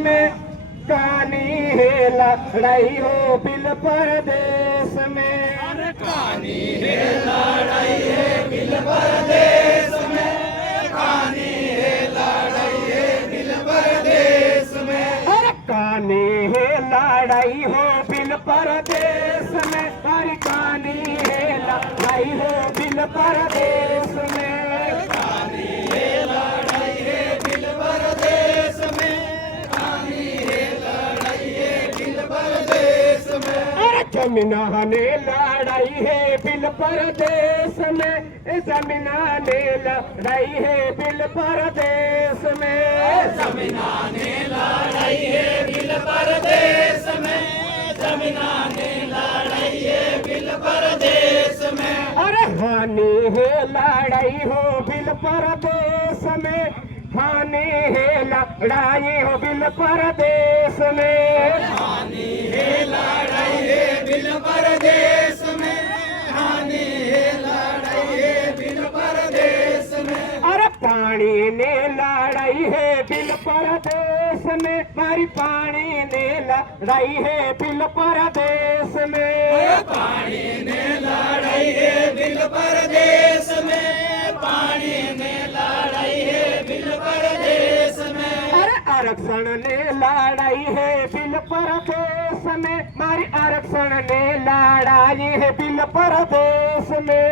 में कहानी है लड़ाई हो बिल परदेश में। अरे कहानी है लड़ाई है बिल परदेश में, कहानी है लड़ाई है बिल परदेश में। अरे कहानी है लड़ाई हो बिल परदेश में, हर कहानी है लड़ाई हो बिल परदेश में। कहानी है लड़ाई है बिल परदेश में, कहानी है लड़ाई है बिल परदेश में। अरे जमीना ने लड़ाई है बिल परदेश में, जमीना ने लड़ाई है बिल परदेश में। जमीना ने लड़ाई है बिल परदेश में, जमीना ने लड़ाई है बिल परदेश में। अरे हानि है लड़ाई हो बिल परदेश में, हानि है लड़ाई हो बिल परदेश में। हानि है लड़ाई है बिल परदेश में, हानि है लड़ाई है बिल परदेश में। अरे पानी ने लड़ाई है बिल परदेश में, मारी पानी ने लड़ाई है बिल परदेश में। पानी ने लड़ाई है बिल परदेश में, पानी ने लड़ाई है बिल परदेश में। अरे आरक्षण ने लड़ाई है बिल परदेश में, मारी आरक्षण ने लड़ाई है बिल परदेश में।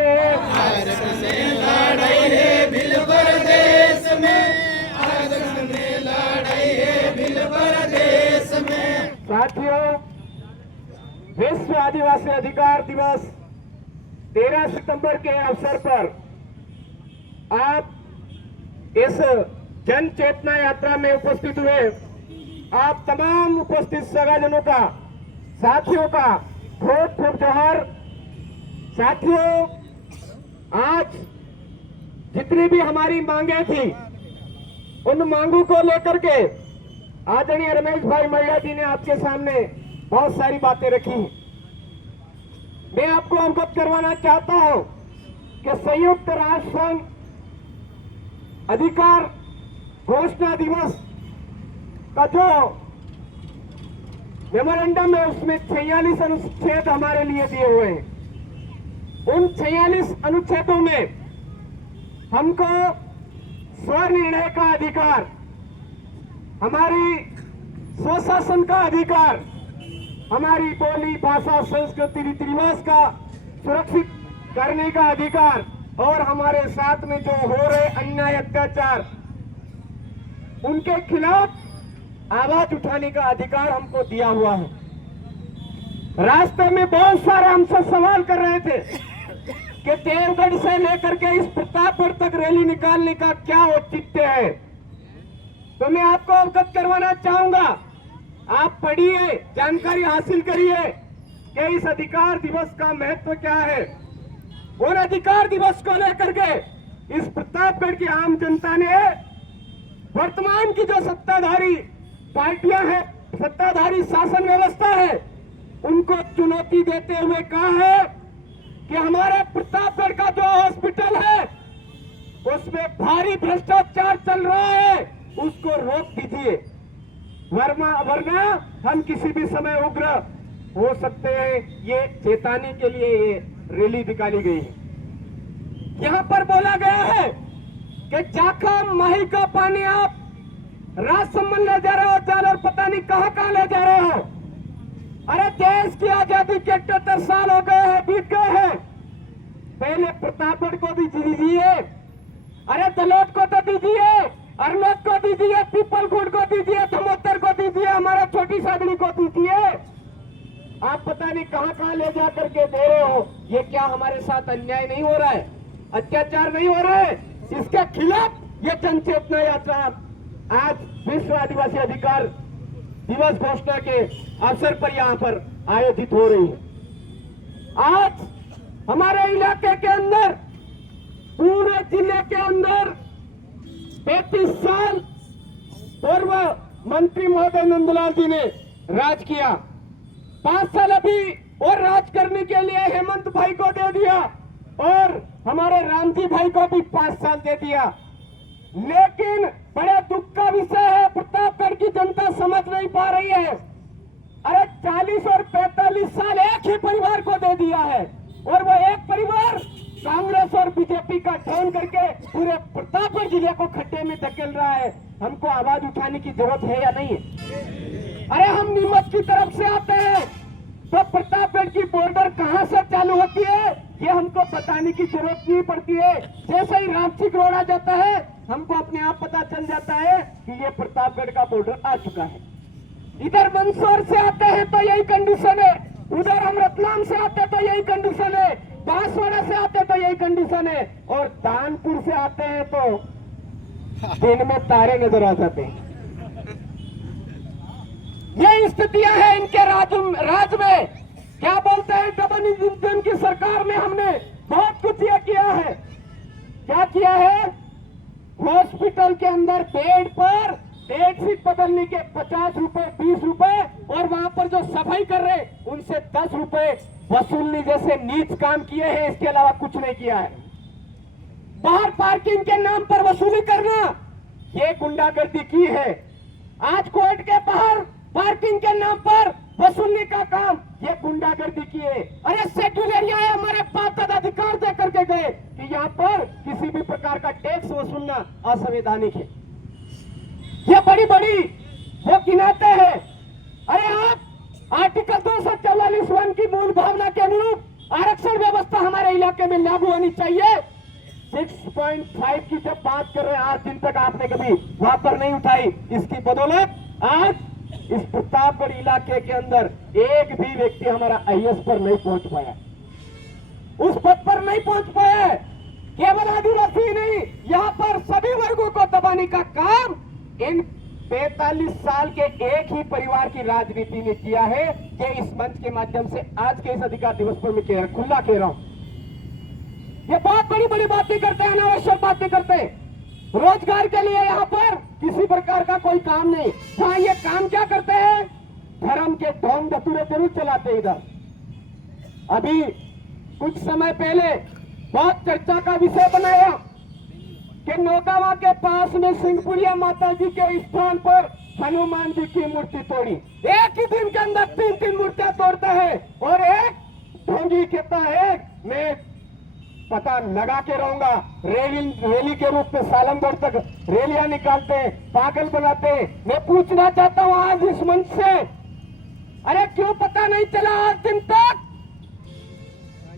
आरक्षण ने लड़ाई है बिल परदेश में, आरक्षण ने लड़ाई है बिल परदेश में। साथियों, विश्व आदिवासी अधिकार दिवस 13 सितंबर के अवसर पर आप इस जन चेतना यात्रा में उपस्थित हुए आप तमाम उपस्थित सगाजनों का, साथियों का खूब खूब जोहार। साथियों, आज जितनी भी हमारी मांगे थी उन मांगों को लेकर के आदरणीय रमेश भाई मल्ला जी ने आपके सामने बहुत सारी बातें रखी। मैं आपको अवगत करवाना चाहता हूं कि संयुक्त राष्ट्र संघ अधिकार घोषणा दिवस का जो मेमोरेंडम है उसमें 46 अनुच्छेद हमारे लिए दिए हुए हैं। उन 46 अनुच्छेदों में हमको स्वनिर्णय का अधिकार, हमारी स्वशासन का अधिकार, हमारी बोली भाषा संस्कृति रीति रिवाज का सुरक्षित करने का अधिकार और हमारे साथ में जो हो रहे अन्याय अत्याचार उनके खिलाफ आवाज उठाने का अधिकार हमको दिया हुआ है। रास्ते में बहुत सारे हमसे सवाल कर रहे थे कि देवगढ़ से लेकर के इस प्रतापगढ़ तक रैली निकालने का क्या औचित्य है। तो मैं आपको अवगत करवाना चाहूंगा, आप पढ़िए, जानकारी हासिल करिए कि इस अधिकार दिवस का महत्व क्या है। और अधिकार दिवस को लेकर के इस प्रतापगढ़ की आम जनता ने वर्तमान की जो सत्ताधारी पार्टियां हैं, सत्ताधारी शासन व्यवस्था है, उनको चुनौती देते हुए कहा है कि हमारे प्रतापगढ़ का जो हॉस्पिटल है उसमें भारी भ्रष्टाचार चल रहा है, उसको रोक दीजिए, वरना हम किसी भी समय उग्र हो सकते हैं। ये चेतावनी के लिए ये रैली निकाली गई है। यहाँ पर बोला गया है कि चाका माही का पानी आप राजसमंद ले जा रहे हो, और पता नहीं कहां कहां ले जा रहे हो। अरे देश की आजादी के 78 साल हो गए हैं, बीत गए हैं। पहले प्रतापगढ़ को भी दीजिए, अरे तलोट को तो दीजिए, अरनोद को दीजिए, पीपलखुंड को दीजिए, धमोतर को दीजिए, हमारे छोटी सादड़ी को दीजिए। आप पता नहीं कहां कहां ले जा करके दे रहे हो। ये क्या हमारे साथ अन्याय नहीं हो रहा है, अत्याचार नहीं हो रहा है? इसके खिलाफ ये जन चेतना यात्रा आज विश्व आदिवासी अधिकार दिवस घोषणा के अवसर पर यहाँ पर आयोजित हो रही है। आज हमारे इलाके के अंदर, पूरे जिले के अंदर 35 साल पूर्व मंत्री महोदय नंदलाल जी ने राज किया। 5 साल अभी और राज करने के लिए हेमंत भाई को दे दिया और हमारे रामजी भाई को भी 5 साल दे दिया। लेकिन बड़े दुख का विषय है, प्रतापगढ़ की जनता समझ दिया है, और वो एक परिवार कांग्रेस और बीजेपी का ढोन करके पूरे प्रतापगढ़ जिले को खड्डे में धकेल रहा है। हमको आवाज उठाने की जरूरत है या नहीं है? अरे हम नीमच की तरफ से आते हैं तो प्रतापगढ़ की बॉर्डर कहां से चालू होती है ये हमको बताने की जरूरत नहीं पड़ती है। जैसे ही रामची रोड आ जाता है हमको अपने आप पता चल जाता है कि ये प्रतापगढ़ का बॉर्डर आ चुका है। इधर मंदसौर से आते हैं तो यही कंडीशन है, उधर हम रतलाम से आते तो यही कंडीशन है, बांसवाड़ा से आते तो यही कंडीशन है, और दानपुर से आते हैं तो दिन में तारे नजर आ जाते हैं। ये स्थितियां हैं इनके राज में। क्या बोलते हैं डबल इंजन की सरकार में हमने बहुत कुछ ये किया है। क्या किया है? हॉस्पिटल के अंदर बेड पर बेड शीट बदलने के 50 रुपए 20 रुपए, और वहां पर जो सफाई कर रहे उनसे 10 रुपए वसूलने जैसे नीच काम किए हैं। इसके अलावा कुछ नहीं किया है। बाहर पार्किंग के नाम पर वसूली करना ये गुंडागर्दी की है। आज कोर्ट के बाहर पार्किंग के नाम पर वसूलने का काम ये गुंडागर्दी की है। अरे सेक्युलर है, हमारे पास अधिकार दे करके गए कि यहाँ पर किसी भी प्रकार का टैक्स वसूलना असंवैधानिक है। ये बड़ी बड़ी वो गिनाते हैं। अरे आप आर्टिकल 244(1) की मूल भावना के अनुरूप आरक्षण व्यवस्था हमारे इलाके में लागू होनी चाहिए। 6.5 की जब बात कर रहे हैं, आज दिन तक आपने कभी वहां पर नहीं उठाई। इसकी बदौलत आज इस प्रतापगढ़ इलाके के अंदर एक भी व्यक्ति हमारा IAS पर नहीं पहुंच पाया, उस पद पर नहीं पहुंच पाया। केवल आदिवासी नहीं, यहाँ पर सभी वर्गों को दबाने का काम इन 45 साल के एक ही परिवार की राजनीति ने किया है। ये इस मंच के माध्यम से आज के इस अधिकार दिवस पर मैं खुला कह रहा हूं। ये बहुत बड़ी बड़ी बातें करते हैं, अनावश्यक बातें करते हैं। रोजगार के लिए यहाँ पर किसी प्रकार का कोई काम नहीं। जहां ये काम क्या करते हैं? धर्म के ढोंग धतूरे जरूर चलाते हैं। इधर अभी कुछ समय पहले बहुत चर्चा का विषय बनाया कि नौगावा के पास में सिंहपुरिया माता जी के स्थान पर हनुमान जी की मूर्ति तोड़ी। एक ही दिन के अंदर 3 मूर्तियां तोड़ता है, और एक ढोंगी कहता है मैं पता लगा के रहूंगा। रैली के रूप में सालमगढ़ तक रैलियां निकालते हैं, पागल बनाते हैं। मैं पूछना चाहता हूं आज इस मंच से, अरे क्यों पता नहीं चला आज दिन तक?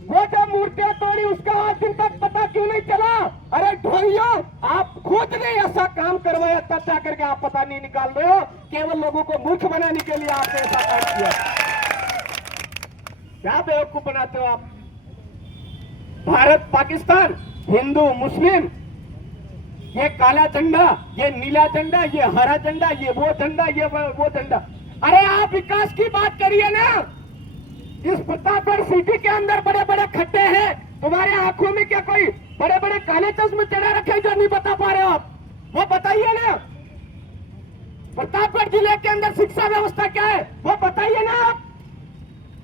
वो जो मूर्तियां तोड़ी उसका आज दिन तक पता क्यों नहीं चला? अरे ढोंगियों, आप खुद ने ऐसा काम करवाया, तब जाकर के आप पता नहीं निकाल रहे हो। केवल लोगों को मूर्ख बनाने के लिए आपने ऐसा काम किया। क्या बेवकूफ बनाते हो आप? भारत पाकिस्तान, हिंदू मुस्लिम, ये काला झंडा, ये नीला झंडा, ये हरा झंडा, ये वो झंडा, ये वो झंडा। अरे आप विकास की बात करिए ना। इस प्रतापगढ़ सिटी के अंदर बड़े बड़े खड्डे हैं, तुम्हारे आंखों में क्या कोई बड़े बड़े काले चश्मे चढ़ा रखे जो नहीं बता पा रहे हो आप? वो बताइए ना। प्रतापगढ़ जिले के अंदर शिक्षा व्यवस्था क्या है वो बताइए ना आप।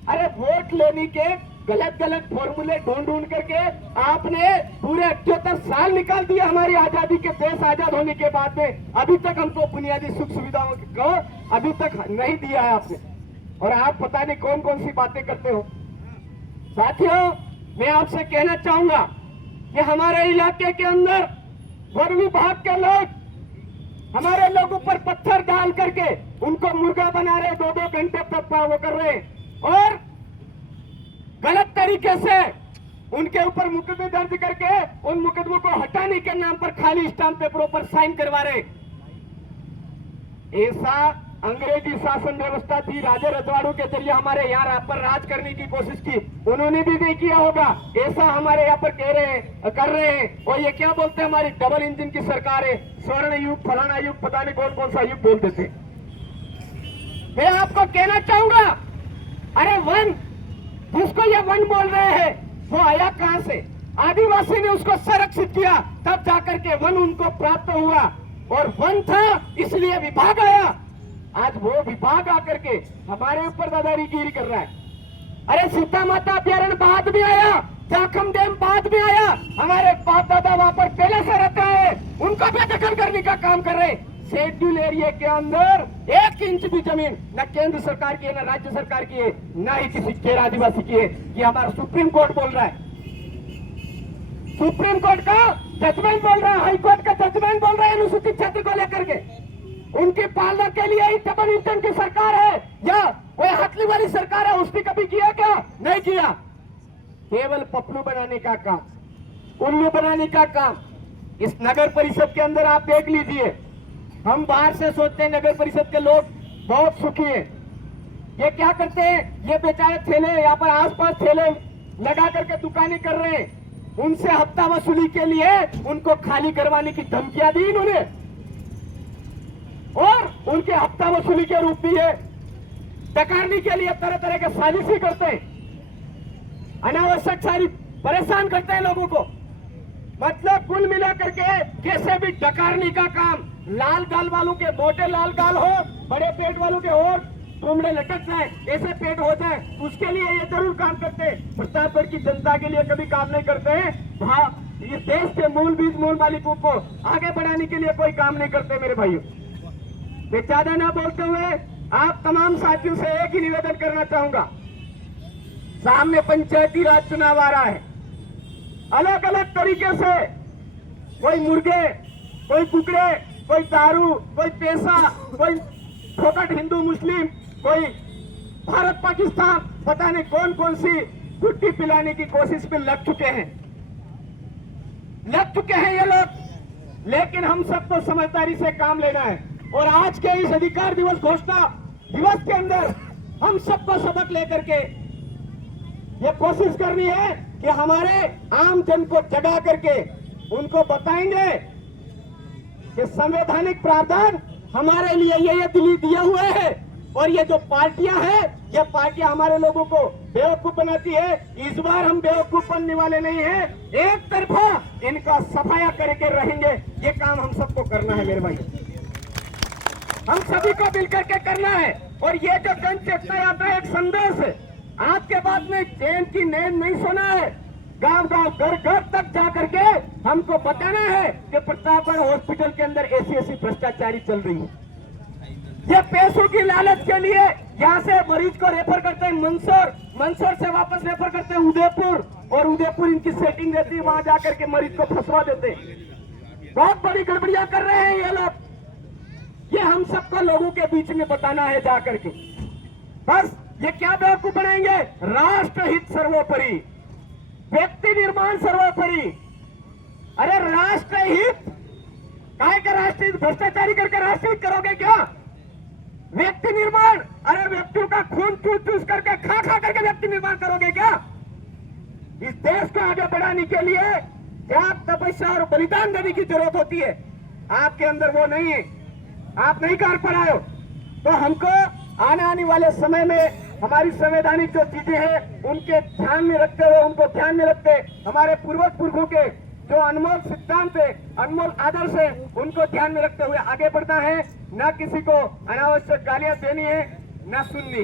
अरे वोट लेने के गलत फॉर्मूले ढूंढ करके आपने पूरे 78 साल निकाल दिया हमारी आजादी के, देश आजाद होने के बाद में। अभी तक हमको बुनियादी सुख सुविधाओं को अभी तक नहीं दिया है आपने, और आप पता नहीं कौन कौन सी बातें करते हो। साथियों, मैं आपसे कहना चाहूंगा कि हमारे इलाके के अंदर वन विभाग के लोग हमारे लोगों पर पत्थर डाल करके उनको मुर्गा बना रहे, 2-2 घंटे तक वो कर रहे, और गलत तरीके से उनके ऊपर मुकदमे दर्ज करके उन मुकदमों को हटाने के नाम पर खाली स्टाम्प पेपरों पर साइन करवा रहे। ऐसा अंग्रेजी शासन व्यवस्था थी, राजे रजवाड़ों के जरिए हमारे यहाँ पर राज करने की कोशिश की, उन्होंने भी नहीं किया होगा। ऐसा हमारे यहाँ पर कर रहे हैं। और ये क्या बोलते हैं, हमारी डबल इंजन की सरकार है, स्वर्ण युग, फलाना युग, पता नहीं कौन कौन सा युग बोलते थे। मैं आपको कहना चाहूंगा, अरे वन, जिसको ये वन बोल रहे हैं, वो आया कहां से? आदिवासी ने उसको संरक्षित किया, तब जाकर के वन उनको प्राप्त हुआ, और वन था इसलिए विभाग आया। आज वो विभाग आकर के हमारे ऊपर दादागिरी कर रहा है। अरे सीता माता अभ्यारण्य बाद में आया, जाखम डैम बाद में आया, हमारे बाप दादा वहां पर पहले से रहते हैं, उनको बेदखल करने का काम कर रहे। शेड्यूल एरिया के अंदर 1 इंच भी जमीन न केंद्र सरकार की है, न राज्य सरकार की है, न ही किसी खेरा आदिवासी की है। ये हमारा सुप्रीम कोर्ट बोल रहा है। सुप्रीम कोर्ट का जजमेंट बोल रहा है, हाई कोर्ट का जजमेंट बोल रहा है अनुसूचित क्षेत्र को लेकर के। उनकी पालना के लिए ही डबल इंजन की सरकार है या कोई हथली वाली सरकार है, उसने कभी किया क्या? नहीं किया। केवल पपलू बनाने का काम, उल्लू बनाने का काम। इस नगर परिषद के अंदर आप देख लीजिए, हम बाहर से सोचते हैं नगर परिषद के लोग बहुत सुखी हैं। ये क्या करते हैं, ये बेचारे ठेले यहाँ पर आसपास ठेले लगा करके दुकानें कर रहे हैं। उनसे हफ्ता वसूली के लिए उनको खाली करवाने की धमकियां दी इन्होंने, और उनके हफ्ता वसूली के रूप में ये डकारने के लिए तरह तरह के साजिशें करते हैं, अनावश्यक सारी परेशान करते हैं लोगों को। मतलब कुल मिलाकर के कैसे भी डकारने का काम, लाल गाल वालों के मोटे लाल गाल हो, बड़े पेट वालों के और घूमने लटक जाए, ऐसे पेट हो जाए, उसके लिए ये जरूर काम करते हैं। प्रतापगढ़ की जनता के लिए कभी काम नहीं करते हैं। ये देश के मूल बीज मूल मालिकों को आगे बढ़ाने के लिए कोई काम नहीं करते। मेरे भाइयों, मैं ज्यादा ना बोलते हुए आप तमाम साथियों से एक ही निवेदन करना चाहूंगा। सामने पंचायती राज चुनाव आ रहा है। अलग अलग तरीके से कोई मुर्गे, कोई कुकड़े, कोई दारू, कोई पैसा, कोई फोकट हिंदू मुस्लिम, कोई भारत पाकिस्तान, पता नहीं कौन कौन सी गुट्टी पिलाने की कोशिश में लग चुके हैं ये लोग। लेकिन हम सबको समझदारी से काम लेना है और आज के इस अधिकार दिवस घोषणा दिवस के अंदर हम सबको सबक लेकर के ये कोशिश करनी है कि हमारे आम जन को जगा करके उनको बताएंगे कि संवैधानिक प्रावधान हमारे लिए ये दिया हुआ है, और ये जो पार्टियां हैं, ये पार्टियां हमारे लोगों को बेवकूफ बनाती है। इस बार हम बेवकूफ बनने वाले नहीं हैं। एक तरफा इनका सफाया करके रहेंगे। ये काम हम सबको करना है मेरे भाई, हम सभी को मिलकर के करना है। और ये जो जन चेतना यात्रा एक संदेश है, आज के बाद में चैन की नींद नहीं सोना है। गांव गांव घर घर तक जा करके हमको बताना है कि प्रतापगढ़ हॉस्पिटल के अंदर ऐसी भ्रष्टाचारी चल रही है। ये पैसों की लालच के लिए यहाँ से मरीज को रेफर करते हैं मंदसौर से वापस रेफर करते हैं उदयपुर, और उदयपुर इनकी सेटिंग रहती है, वहां जाकर के मरीज को फंसवा देते हैं। बहुत बड़ी गड़बड़ियां कर रहे हैं ये लोग। ये हम सबको लोगों के बीच में बताना है जाकर के। बस ये क्या बेवकूफ बनाएंगे, राष्ट्र हित सर्वोपरि, व्यक्ति निर्माण सर्वोपरि। अरे राष्ट्र हित काय का राष्ट्र हित? भ्रष्टाचारी करके राष्ट्र हित करोगे क्या? व्यक्ति निर्माण, अरे व्यक्तियों का खून चूस करके खा करके व्यक्ति निर्माण करोगे क्या? इस देश को आगे बढ़ाने के लिए त्याग, तपस्या और बलिदान देने की जरूरत होती है। आपके अंदर वो नहीं है, आप नहीं कर पा रहे हो। तो हमको आने वाले समय में हमारी संवैधानिक जो चीजें हैं उनके ध्यान में रखते हुए, उनको ध्यान में रखते हमारे पूर्वज पुरखों के जो अनमोल सिद्धांत है, अनमोल आदर्श है, उनको ध्यान में रखते हुए आगे बढ़ना है। न किसी को अनावश्यक गालियां देनी है, न सुननी।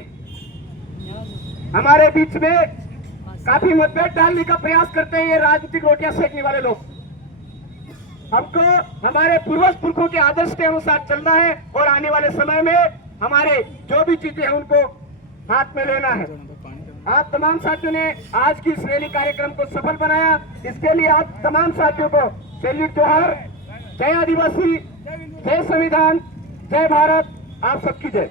हमारे बीच में काफी मतभेद डालने का प्रयास करते हैं ये राजनीतिक रोटियां सेकने वाले लोग। हमको हमारे पूर्वज पुरखों के आदर्श के अनुसार चलना है और आने वाले समय में हमारे जो भी चीजें हैं उनको हाथ में लेना है। आप तमाम साथियों ने आज की इस रैली कार्यक्रम को सफल बनाया, इसके लिए आप तमाम साथियों को सैल्यूट जोहार। जय आदिवासी, जय संविधान, जय भारत, आप सबकी जय।